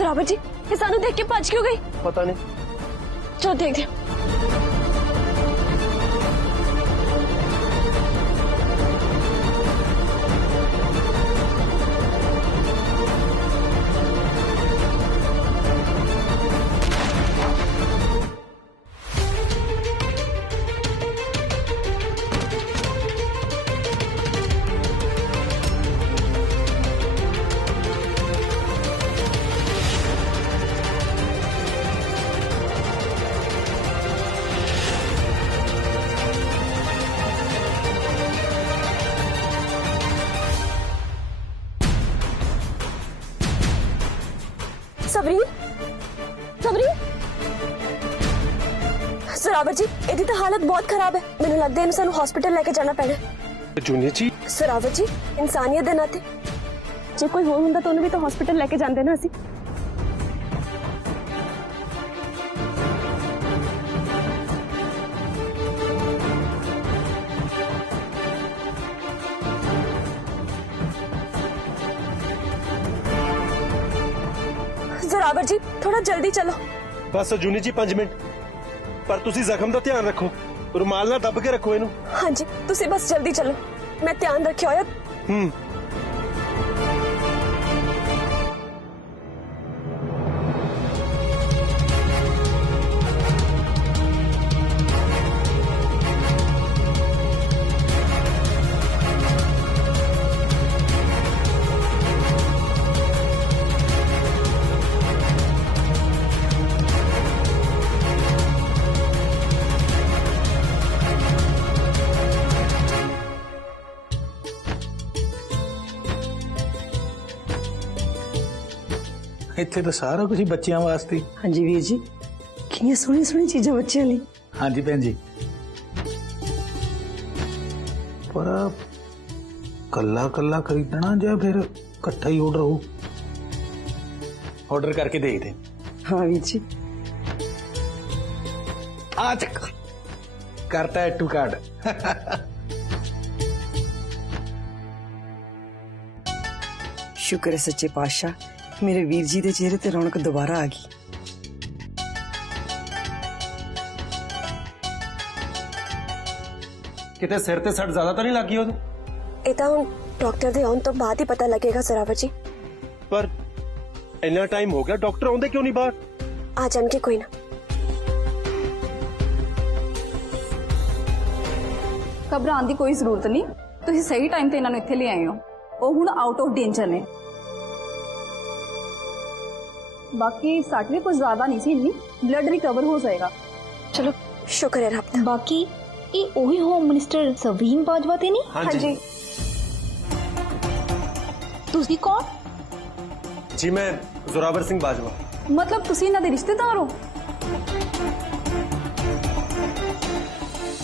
सरावर जी ये सानू देख के भज क्यों गई? पता नहीं। चलो देखते हैं। सबरीन, सबरीन, सरावर जी इहदी तो हालत बहुत खराब है। मैनूं लगदा है सानूं हॉस्पिटल लेके जाना पैना। जूनियर जी, सरावर जी इंसानियत दे नाते जे कोई होर हुंदा तो उन्हें भी तो हॉस्पिटल लेके जांदे ना असीं। सरावर जी थोड़ा जल्दी चलो। बस जूनियर जी 5 मिनट, पर तुसी जख्म दा ध्यान रखो, रुमाल ना दब के रखो इनू। हाँ जी तुसी बस जल्दी चलो, मैं ध्यान रखियो होया। इत्थे तो सारा कुछ ही बच्चों वास्ते। हाँ जी वीर जी, कितनी सोहनी सोहनी चीज़ां बच्चों लई। हाँ जी भैन जी, पर कला कला खरीदना या फिर इकट्ठा ही ऑर्डर हो? ऑर्डर करके देखते। हाँ वीर जी। आज करता है 2 कार्ड। शुक्र है सच्चे पातशाह, मेरे वीर जी के चेहरे ते रौनक दोबारा आ गई। किते सिर ते सट ज्यादा तो नहीं लगी हो? ਇਹ ਤਾਂ ਹੁਣ ਡਾਕਟਰ ਦੇ ਆਉਣ ਤੋਂ ਬਾਅਦ ਹੀ ਪਤਾ ਲੱਗੇਗਾ सरावर जी। पर इन्ना टाइम हो गया, डॉक्टर आउंदे क्यों नहीं बाहर? आ जाएंगे कोई ना। घबराने की कोई जरूरत नहीं, तुसीं सही टाइम ते इन्हां नूं इत्थे ले आए हो। वो हुण आउट ऑफ डेंजर ने। बाकी सट भी कुछ ज्यादा नहीं सी, इन्नी ब्लड रिकवर हो जाएगा। चलो शुक्र है रब दा। बाकी ये ओही होम मिनिस्टर सबरीन बाजवा ते नहीं? हाँ जी। तुसी कौन? जी मैं जोरावर सिंह बाजवा। मतलब तुसीं इन्हां दे रिश्तेदार हो?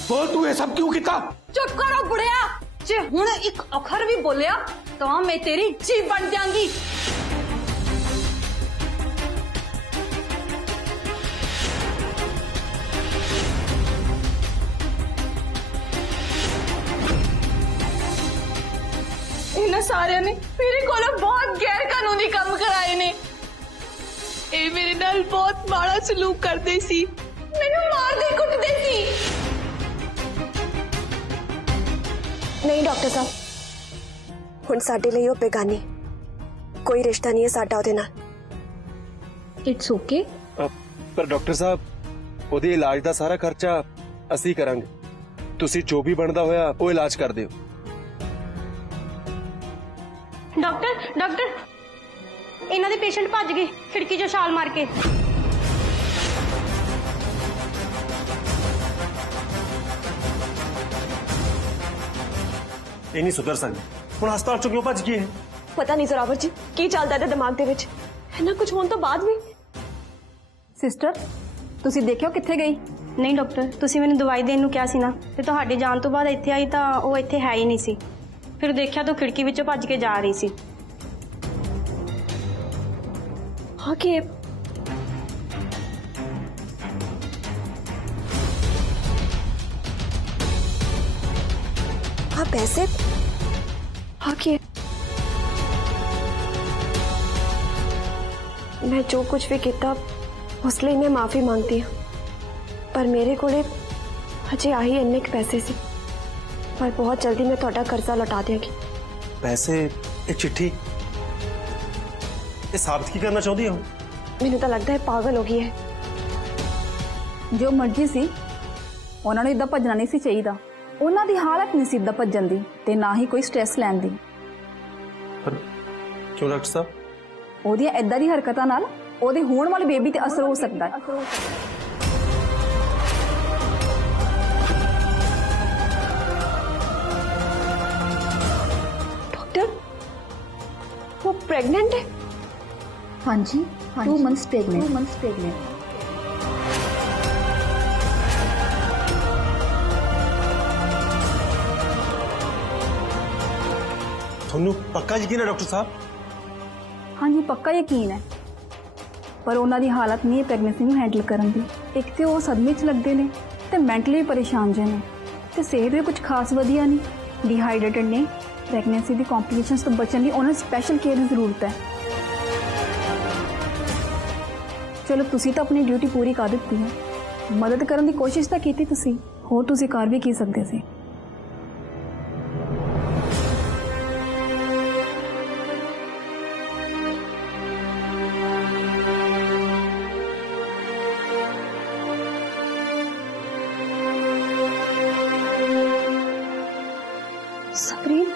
बोल तू ये सब क्यों किया? चुप करो बुढ़िया, जे हुण एक अखर भी बोलिया तो मैं तेरी जीभ बन जाऊंगी। इन्हां सारियां ने मेरे कोलों बहुत गैर कानूनी काम कराए ने। ये मेरे नाल बहुत माड़ा सलूक करदे सी, मैनू मारदे कुटदे सी। नहीं डॉक्टर साहब, हुण साडे लई ओह बेगानी, कोई रिश्ता नहीं है साडा ओहदे नाल। It's okay. पर डॉक्टर साहब ओहदे इलाज दा सारा खर्चा असीं करांगे, तुसीं जो भी बनदा होया वो इलाज कर दिओ। डॉक्टर डॉक्टर इन्हां दे पेशेंट भज गए खिड़की चों छाल मार के। ये नहीं सुधर सकते, हुण हस्पताल चों क्यों भज गए? पता नहीं सरावर जी की चलदा है दिमाग दे विच, इन्ना कुछ होण तो बाद भी। सिस्टर तुसी देखियो कित्थे गई? नहीं डॉक्टर, तुसी मैनूं दवाई देण नूं कहा सी ना, ते तुहाडे जाण तो बाद इत्थे आई तां ओह इत्थे है ही नहीं सी। फिर देखा तो खिड़की विचों भज के जा रही सी। हाँ कि हाँ पैसे हाँ कि मैं जो कुछ भी किया उस लिए मैं माफी मांगती हूँ, पर मेरे कोले अजे आही इन्ने के पैसे सी, पर बहुत जल्दी मैं थोड़ा कर्जा लौटा देंगी। पैसे, एक चिट्ठी, ये साबित की करना चाहती हो? मैंने तो लगता है पागल हो गई है। ਜੋ ਮਰਜ਼ੀ ਸੀ ਉਹਨਾਂ ਨੂੰ ਇਦਾਂ ਭੱਜਣਾ ਨਹੀਂ ਸੀ ਚਾਹੀਦਾ। ਉਹਨਾਂ ਦੀ ਹਾਲਤ ਨਹੀਂ ਸੀ ਇਦਾਂ ਭੱਜਣ ਦੀ ਤੇ ਨਾ ਹੀ ਕੋਈ ਸਟ੍ਰੈਸ ਲੈਣ ਦੀ। पर क्यों डॉक्टर साहब? ਉਹਦੀਆਂ ਇਦਾਂ ਦੀ ਹਰਕਤਾਂ ਨਾਲ ਉਹਦੇ ਹੋਣ ਵਾਲੀ ਬੇਬੀ ਤੇ ਅਸਰ ਹੋ ਸਕਦਾ ਹੈ। डॉक्टर, वो प्रेग्नेंट है? हाँ जी, 2 months प्रेग्नेंट। ਤੁਹਾਨੂੰ ਪੱਕਾ ਯਕੀਨ ਹੈ ਡਾਕਟਰ ਸਾਹਿਬ? हाँ जी, पक्का यकीन है। पर उन्होंने हालत नहीं है प्रैगनेंसी में हैंडल करने की। एक तो वो सदमे च लगते हैं तो मैंटली भी परेशान जे ने ते सेहत भी कुछ खास वधिया नहीं, डिहाइड्रेटेड ने। प्रैगनेंसी की कॉम्प्लिकेशंस तो बचने लिए उन्हें स्पैशल केयर की जरूरत है। चलो तुसी तो अपनी ड्यूटी पूरी कर दी है, मदद करने की कोशिश तो की तुसी, होर तुसी कर भी की सकते सी। सबरीन,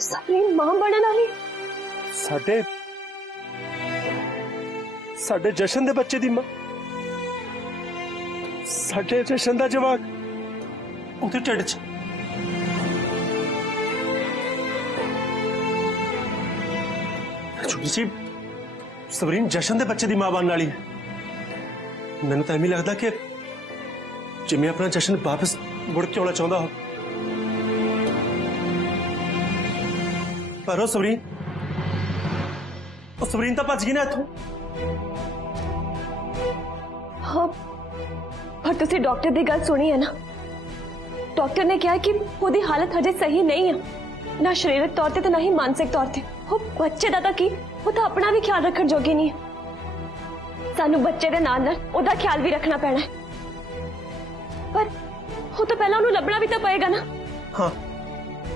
सबरीन मां बनने वाली? ਸਾਡੇ ਸਾਡੇ ਜਸ਼ਨ ਦੇ ਬੱਚੇ ਦੀ ਮਾਂ, ਸਾਡੇ ਜਸ਼ਨ ਦਾ ਜਵਾਕ ਉਹਦੇ ਢਿੱਡ 'ਚ। ਛੋਟੀ ਸੀ ਸਵਰੀਨ ਜਸ਼ਨ ਦੇ ਬੱਚੇ ਦੀ ਮਾਂ ਬਣਨ ਵਾਲੀ ਹੈ। ਮੈਨੂੰ ਤਾਂ ਐਵੇਂ ਲੱਗਦਾ ਕਿ ਜਿਵੇਂ ਆਪਣਾ ਜਸ਼ਨ ਵਾਪਸ ਮੁੜ ਕੇ ਆਉਣਾ ਚਾਹੁੰਦਾ ਹੋ। पर वो सबरीन तो भज गई ना इथों। हाँ, पर तुसी डॉक्टर की गल सुनी है ना? डॉक्टर ने कहा कि उसकी हालत हजे सही नहीं है, ना शारीरिक तौर पे तो ना ही मानसिक तौर पे। वो बच्चे दा की वो तो अपना भी ख्याल रखने जोगी नहीं है। सानू बच्चे दे नाल नाल ओदा ख्याल भी रखना पैना है, पर वो तो पहला उन्हें लभना भी तो पएगा ना। हाँ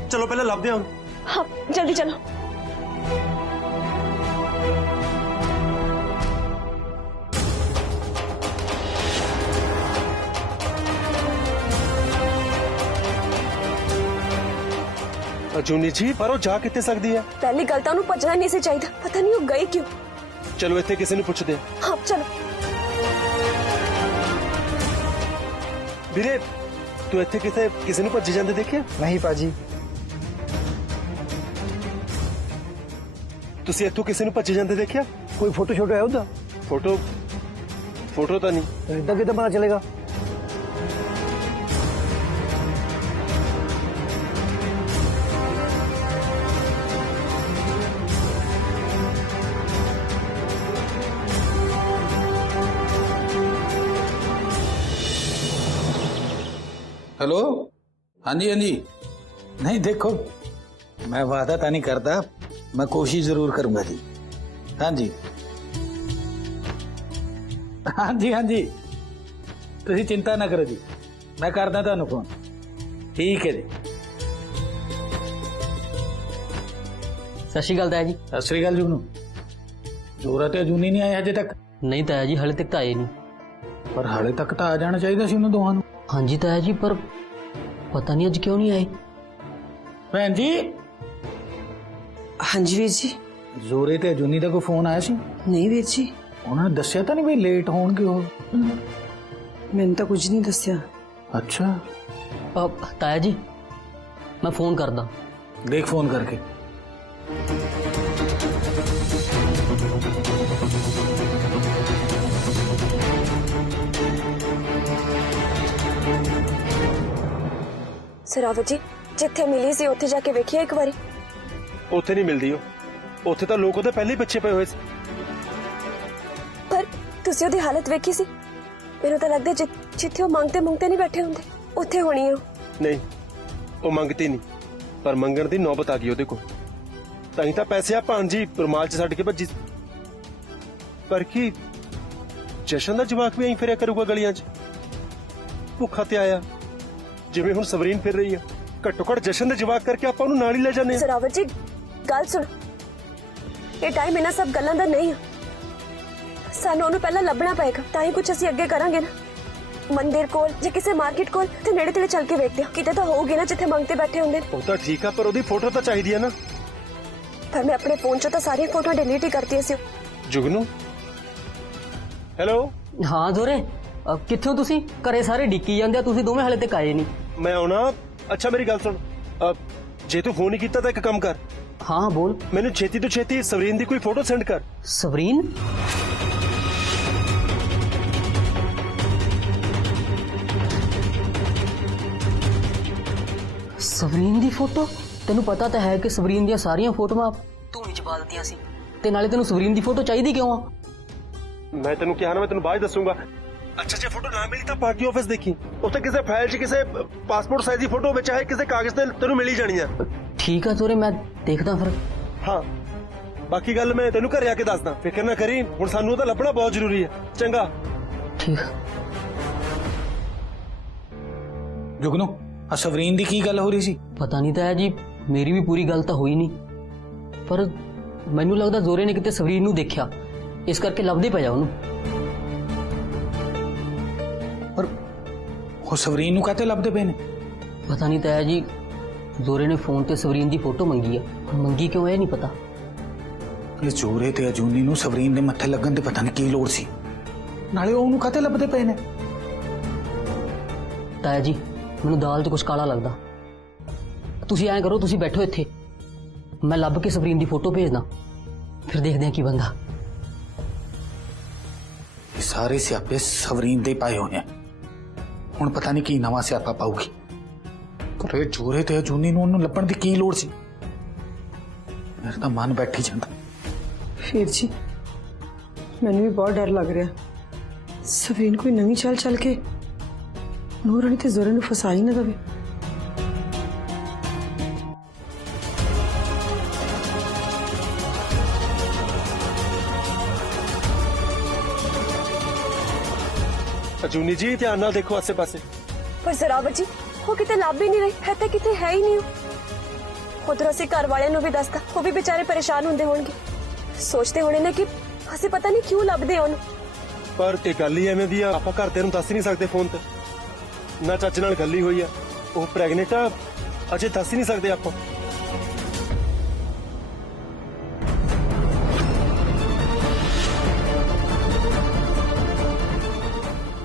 चलो पहले लभदे हैं। हाँ जल्दी चलो। अजूनी जी पर वो जा कितने सकती है? पहली गल तो उन्हें भजना नहीं सी चाहिए, पता नहीं वो गई क्यों। चलो इतने किसी ने पूछते हैं। हाँ चलो। ਵੀਰੇ ਤੂੰ ਇੱਥੇ ਕਿਸੇ ਨੂੰ ਭੱਜੀ ਜਾਂਦੇ ਦੇਖਿਆ? नहीं पाजी, ਤੁਸੀਂ ਇੱਥੋਂ ਕਿਸੇ ਨੂੰ ਭੱਜੇ ਜਾਂਦੇ ਦੇਖਿਆ? कोई फोटो शोटो है उधर? फोटो तो नहीं। इतना कितना पता चलेगा? हेलो, हाँ जी हाँ जी। नहीं देखो, मैं वादा तो नहीं करता, मैं कोशिश जरूर करूंगा जी। हाँ जी हाँ जी हाँ जी, तुसी चिंता ना करो जी, मैं करदा तुहानू फोन। ठीक है जी। सत श्री अकाल ताया जी। सत श्री अकाल जूनू। जोरा ते जूनी नहीं आए अजे तक? नहीं ताया जी, हाले तक तो आए नहीं। पर हाले तक तो आ जाना चाहिए सी उन्होंने दोवां नू। हाँ जी ताया जी, पर पता नहीं अज क्यों नहीं आए। भैन जी। हाँ जी वीर जी। जोरे ते जूनी का कोई फोन आया सी? नहीं वीर जी, उन्होंने दस्या तो नहीं भी लेट होणगे वो? मैंने तो कुछ नहीं दस्या। अच्छा ताया जी मैं फोन करदा। देख फोन करके। सरावत जी जिथे मिली सी उत्थे जाके वेखिए एक बारी। ਉੱਥੇ नहीं मिलती ਉਹ, ਉੱਥੇ ਤਾਂ ਲੋਕ ਉਹਦੇ ਪਹਿਲੇ ਹੀ ਪਿੱਛੇ ਪਏ ਹੋਏ ਸੀ। पर तुसी ओदी हालत वेखी सी? मैनूं तां लगदा जिथे वो मंगते मंगते नहीं बैठे हुंदे उत्थे होनी है। नहीं वो मंगती नहीं, पर मंगण दी नौबत आ गई ਉਹਦੇ ਕੋਲ। ਤਾਂ ਹੀ ਤਾਂ ਪੈਸੇ ਆ ਭਾਂਜੀ ਰੁਮਾਲ 'ਚ ਛੱਡ ਕੇ ਭੱਜੀ। पर की जशन का जवाक भी यहीं फिर करूगा गलियां च भुखा ते आया जिवें हुण सवरीन फिर रही है घट्टो घट जशन के जवाक करके आपां उहनूं नाल ही ले जाने आ। ਜ਼ਰਾਵਰ ਜੀ ਗੱਲ ਸੁਣ ਇਹ ਟਾਈਮ ਇਹਨਾਂ ਸਭ ਗੱਲਾਂ ਦਾ ਨਹੀਂ ਆ ਸਾਨੂੰ ਉਹਨੂੰ ਪਹਿਲਾਂ ਲੱਭਣਾ ਪਏਗਾ ਤਾਂ ਹੀ ਕੁਝ ਅਸੀਂ ਅੱਗੇ ਕਰਾਂਗੇ ਨਾ ਮੰਦਿਰ ਕੋਲ ਜੇ ਕਿਸੇ ਮਾਰਕੀਟ ਕੋਲ ਤੇ ਨੇੜੇ ਤੇੜੇ ਚੱਲ ਕੇ ਵੇਖਦੇ ਹਾਂ ਕਿਤੇ ਤਾਂ ਹੋਊਗੀ ਨਾ ਜਿੱਥੇ ਮੰਗਤੇ ਬੈਠੇ ਹੁੰਦੇ ਨੇ ਉਹ ਤਾਂ ਠੀਕ ਆ ਪਰ ਉਹਦੀ ਫੋਟੋ ਤਾਂ ਚਾਹੀਦੀ ਹੈ ਨਾ ਪਰ ਮੈਂ ਆਪਣੇ ਫੋਨ 'ਚੋਂ ਤਾਂ ਸਾਰੀਆਂ ਫੋਟੋਆਂ ਡਿਲੀਟ ਹੀ ਕਰਤੀਆਂ ਸੀ ਜੁਗਨੂ ਹੈਲੋ ਹਾਂ ਜ਼ੋਰੇ ਕਿੱਥੋਂ ਤੁਸੀਂ ਘਰੇ ਸਾਰੇ ਡਿੱਕੀ ਜਾਂਦੇ ਆ ਤੁਸੀਂ ਦੋਵੇਂ ਹਲੇ ਤੱਕ ਆਏ ਨਹੀਂ ਮੈਂ ਆਉਣਾ ਅੱਛਾ ਮੇਰੀ ਗੱਲ ਸੁਣ ਜੇ ਤੂੰ ਫੋਨ ਹੀ ਕੀਤਾ ਤਾਂ ਇੱਕ ਕੰਮ ਕਰ ਹਾਂ ਬੋਲ ਮੈਨੂੰ ਛੇਤੀ ਤੋਂ ਛੇਤੀ ਸਵਰੀਨ ਦੀ ਕੋਈ ਫੋਟੋ ਸੈਂਡ ਕਰ ਸਵਰੀਨ ਸਵਰੀਨ ਦੀ ਫੋਟੋ ਤੈਨੂੰ ਪਤਾ ਤਾਂ ਹੈ ਕਿ ਸਵਰੀਨ ਦੀਆਂ ਸਾਰੀਆਂ ਫੋਟੋਆਂ ਤੂੰ ਵਿੱਚ ਪਾ ਦਿੱਤੀਆਂ ਸੀ ਤੇ ਨਾਲੇ ਤੈਨੂੰ ਸਵਰੀਨ ਦੀ ਫੋਟੋ ਚਾਹੀਦੀ ਕਿਉਂ ਆ ਮੈਂ ਤੈਨੂੰ ਕਿਹਾ ਨਾ ਮੈਂ ਤੈਨੂੰ ਬਾਅਦ ਦੱਸੂਗਾ ਅੱਛਾ ਜੇ ਫੋਟੋ ਨਾ ਮਿਲੀ ਤਾਂ ਪਾਰਟੀ ਆਫਿਸ ਦੇਖੀ ਉੱਥੇ ਕਿਸੇ ਫਾਈਲ 'ਚ ਕਿਸੇ ਪਾਸਪੋਰਟ ਸਾਈਜ਼ ਦੀ ਫੋਟੋ ਵਿੱਚ ਹੈ ਕਿਸੇ ਕਾਗਜ਼ ਤੇ ਤੈਨੂੰ ਮਿਲ ਹੀ ਜਾਣੀ ਆ ਠੀਕ ਆ ਜ਼ੋਰੇ ਮੈਂ ਦੇਖਦਾ ਫਿਰ ਹਾਂ ਬਾਕੀ ਗੱਲ ਮੈਂ ਤੈਨੂੰ ਘਰੇ ਆ ਕੇ ਦੱਸਦਾ ਫਿਕਰ ਨਾ ਕਰੀ ਹੁਣ ਸਾਨੂੰ ਉਹਦਾ ਲੱਭਣਾ ਬਹੁਤ ਜ਼ਰੂਰੀ ਹੈ ਚੰਗਾ ਠੀਕ जुगनू आ सवरीन दी की गल हो रही सी ਪਤਾ ਨਹੀਂ ਤਾਂ ਹੈ ਜੀ ਮੇਰੀ ਵੀ ਪੂਰੀ ਗੱਲ ਤਾਂ ਹੋਈ ਨਹੀਂ ਪਰ ਮੈਨੂੰ ਲੱਗਦਾ ਜ਼ੋਰੇ ਨੇ ਕਿਤੇ ਸਵਰੀਨ ਨੂੰ ਦੇਖਿਆ ਇਸ ਕਰਕੇ ਲੱਭਦੇ ਪੈ ਜਾ ਉਹਨੂੰ पर वो सवरीन नूं काते लभदे पे ने पता नहीं तो है जी जोरे ने फोन ते सवरीन दी फोटो मंगी है मंगी क्यों है नहीं पता ये जोरे ते अजूनी नूं सवरीन दे मत्थे लगन ते पता नहीं की लोड़ सी नाले ओनू काते लभदे पे ने ताया जी मैनू दाल च कुछ काला लगदा तुसी ऐ करो तुसी बैठो इत्थे मैं लभ के सवरीन दी फोटो भेजना फिर देखदे हैं की बनदा ये सारे स्यापे सवरीन दे पाए हुए हैं हुण पता नहीं की नवा स्यापा पाऊगी पर ये जोरे ते अजूनी नूं ओनू लभण दी की लोड़ सी मेरा तां मन बैठी जांदा वीर जी मैनू भी बहुत डर लग रहा सवरीन कोई नवी चाल चल के नूर रानी ते जोरे नूं फसा ही ना दवे ਅਜੂਨੀ ਜੀ ਧਿਆਨ ਨਾਲ ਦੇਖੋ ਆਸੇ ਪਾਸੇ ਪਰ ਜ਼ਰਾਵਰ ਜੀ ਉਹ ਕਿਤੇ ਲੱਭ ਹੀ ਨਹੀਂ ਰਹੀ ਹੈ ਤਾਂ ਕਿਤੇ ਹੈ ਹੀ ਨਹੀਂ ਉਹ ਉਧਰ ਅਸੀਂ ਘਰ ਵਾਲਿਆਂ ਨੂੰ ਵੀ ਦੱਸਦਾ ਉਹ ਵੀ ਵਿਚਾਰੇ ਪਰੇਸ਼ਾਨ ਹੁੰਦੇ ਹੋਣਗੇ ਸੋਚਦੇ ਹੋਣੇ ਨੇ ਕਿ ਅਸੀਂ ਪਤਾ ਨਹੀਂ ਕਿਉਂ ਲੱਭਦੇ ਉਹਨੂੰ ਪਰ ਇਹ ਗੱਲ ਹੀ ਐਵੇਂ ਦੀ ਆ ਆਪਾਂ ਘਰਦਿਆਂ ਨੂੰ ਦੱਸ ਹੀ ਨਹੀਂ ਸਕਦੇ ਫੋਨ ਤੇ ਨਾ ਚਾਚੇ ਨਾਲ ਗੱਲ ਹੀ ਹੋਈ ਆ ਉਹ ਪ੍ਰੈਗਨੈਂਟ ਆ ਅਜੇ ਦੱਸ ਹੀ ਨਹੀਂ ਸਕਦੇ ਆਪਾਂ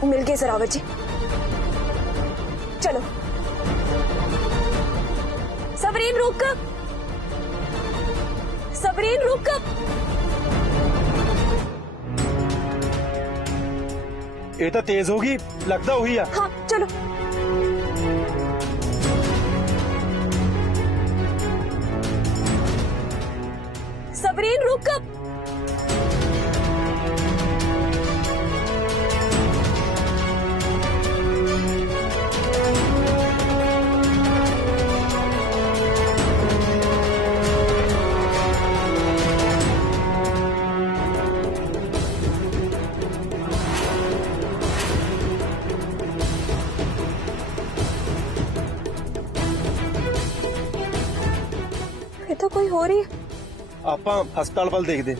मिल गए जरावर जी चलो सवरीन रुक सवरीन रुक ਇਹ ਤਾਂ ਤੇਜ਼ ਹੋ ਗਈ ਲੱਗਦਾ ਉਹੀ ਆ हाँ चलो सवरीन रुक ये तो कोई हो रही है ਆਪਾਂ ਹਸਪਤਾਲ ਵੱਲ ਦੇਖਦੇ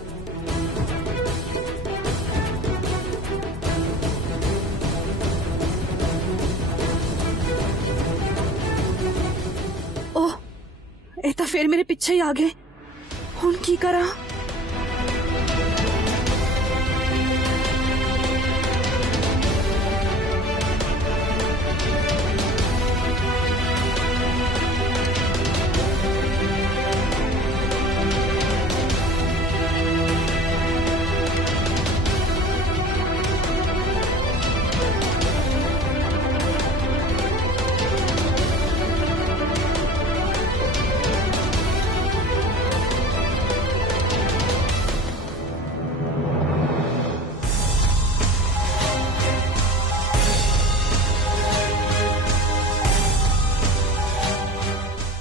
ओह ये तो फिर मेरे पीछे ही आ गए हुण की करा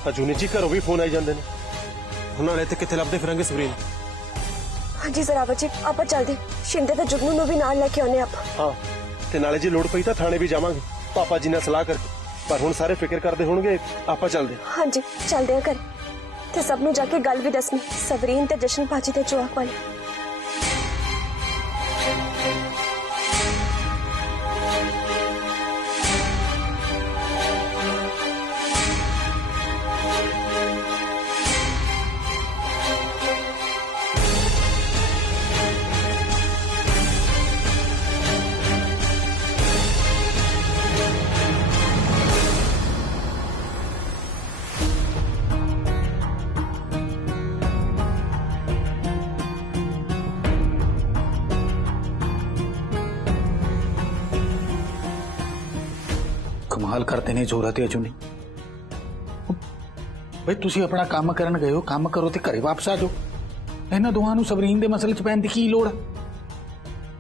ਅਜੂਨੀ ਜੀ ਘਰੋਂ ਵੀ ਫੋਨ ਆਈ ਜਾਂਦੇ ਨੇ ਉਹਨਾਂ ਨੇ ਤੇ ਕਿੱਥੇ ਲੱਭਦੇ ਫਿਰਾਂਗੇ ਸਵਰੀਨ हाँ जी जरावत जी आप चलते शिंदे ते जुगनू नु भी नाल लेके आने आप। हाँ ते नाले जी लोड़ पई तां थाने भी जावांगे पापा जी ने सलाह करके, पर हुण सारे फिक्र करदे होणगे आपा चलदे। हाँ जी चलते कर ते सब नु जाके गल भी दसनी सवरीन ते जशन भाजी ते जवाक वाली। कमाल करते ने जोरा ते अजुनी भाई तुसी अपना काम करन गए हो, काम करो ते घरे वापस आ जाओ। इन्हां दोहां नूं सवरीन दे मसले च पैण दी की लोड़ है?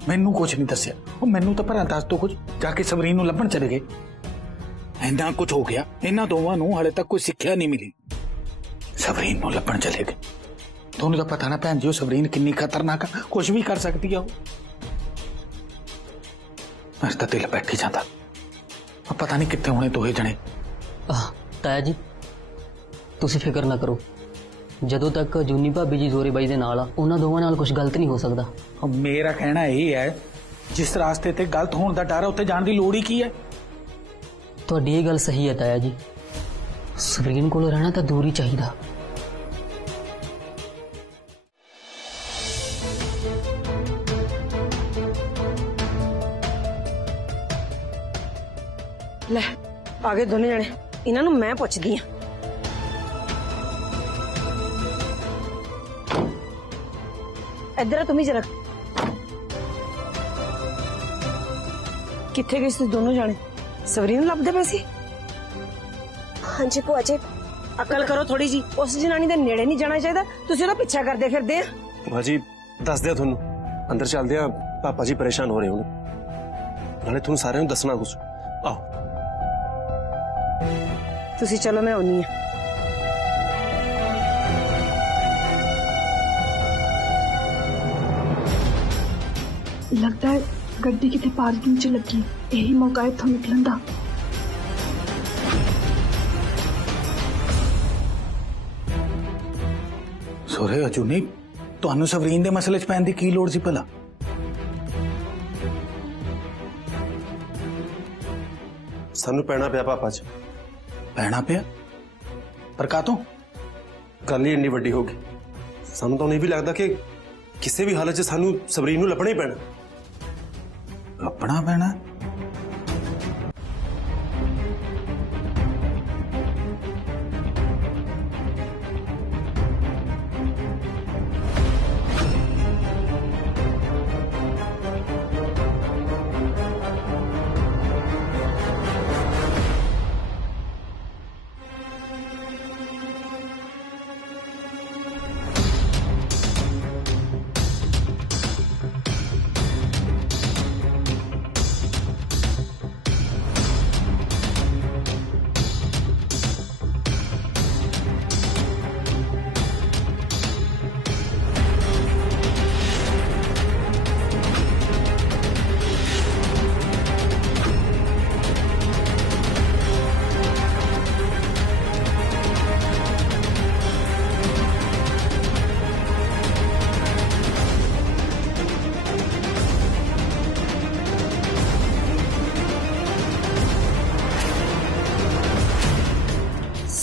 मैनू कुछ नहीं दस्या, ओ मैनू तो भला दस दो कुछ, जाके सवरीन नूं लभण चले गए। इन्ना कुछ हो गया, इन्हां दोवां नूं हाले तक कोई सिक्ख्या नहीं मिली, सवरीन नूं लभण चले गए। तुहानूं तां पता ना भैन जी ओ सवरीन किन्नी खतरनाक है, कुछ भी कर सकती है। मेरा तां दिल बैठ ही जांदा, पता नहीं कितने होने दोहे जने। ताया जी तुसी फिक्र ना करो, ਜਦੋਂ तक जूनी भाभी जी जोरे बाई दे नाल आ उन्हां दोवां नाल कुछ गलत नहीं हो सकदा। मेरा कहना यही है जिस रास्ते ते गलत होने का डर है उत्थे जाने की लोड़ ही की है। ਤੁਹਾਡੀ ਇਹ ਗੱਲ सही है ताया जी, सवरीन कोल रहना तो दूर ही चाहिए। ਲੈ ਆ ਗਏ ਦੋਨੇ ਜਣੇ, ਇਹਨਾਂ ਨੂੰ ਮੈਂ ਪੁੱਛਦੀ ਆ। ਇੱਧਰ ਆ ਤੁਮੀ ਜਰਾ, ਕਿੱਥੇ ਗਏ ਸੀ ਦੋਨੋਂ ਜਾਣੇ? ਸਵਰੀਨ ਲੱਭਦੇ ਪਏ ਸੀ? हाँ जी भूआ जी ਅਕਲ ਕਰੋ ਥੋੜੀ ਜੀ, ਉਸ ਜਨਾਨੀ ਦੇ ਨੇੜੇ ਨਹੀਂ ਜਾਣਾ ਚਾਹੀਦਾ, ਤੁਸੀਂ ਉਹਦਾ ਪਿੱਛਾ ਕਰਦੇ ਫਿਰਦੇ ਆ। भाजी दस दिया थोनू, अंदर चलदे आ, पापा जी परेशान हो रहे होने, नाले थोनू सारे नूं दसना कुछ। आओ ਤੁਸੀਂ ਚਲੋ ਮੈਂ ਆਉਣੀ ਆ। लगता है गड्डी किते पार्किंग च लगी, यही मौका है इत्थों निकलन दा। सोरे अजूनी ਤੁਹਾਨੂੰ ਸਵਰੀਨ ਦੇ ਮਸਲੇ 'ਚ ਪੈਣ ਦੀ ਕੀ ਲੋੜ ਸੀ ਭਲਾ? सानू पैना पिया पापा जी। ਪੈਣਾ ਪਿਆ ਪਰ ਕਾਤੋਂ? गल ही इन्नी वड्डी हो गई, सानू तो नहीं भी लगता कि किसी भी हालत च सानू सवरीन नूं लभना ही पैना। ਲੱਭਣਾ ਪੈਣਾ?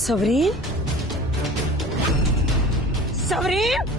सवरीन, सवरीन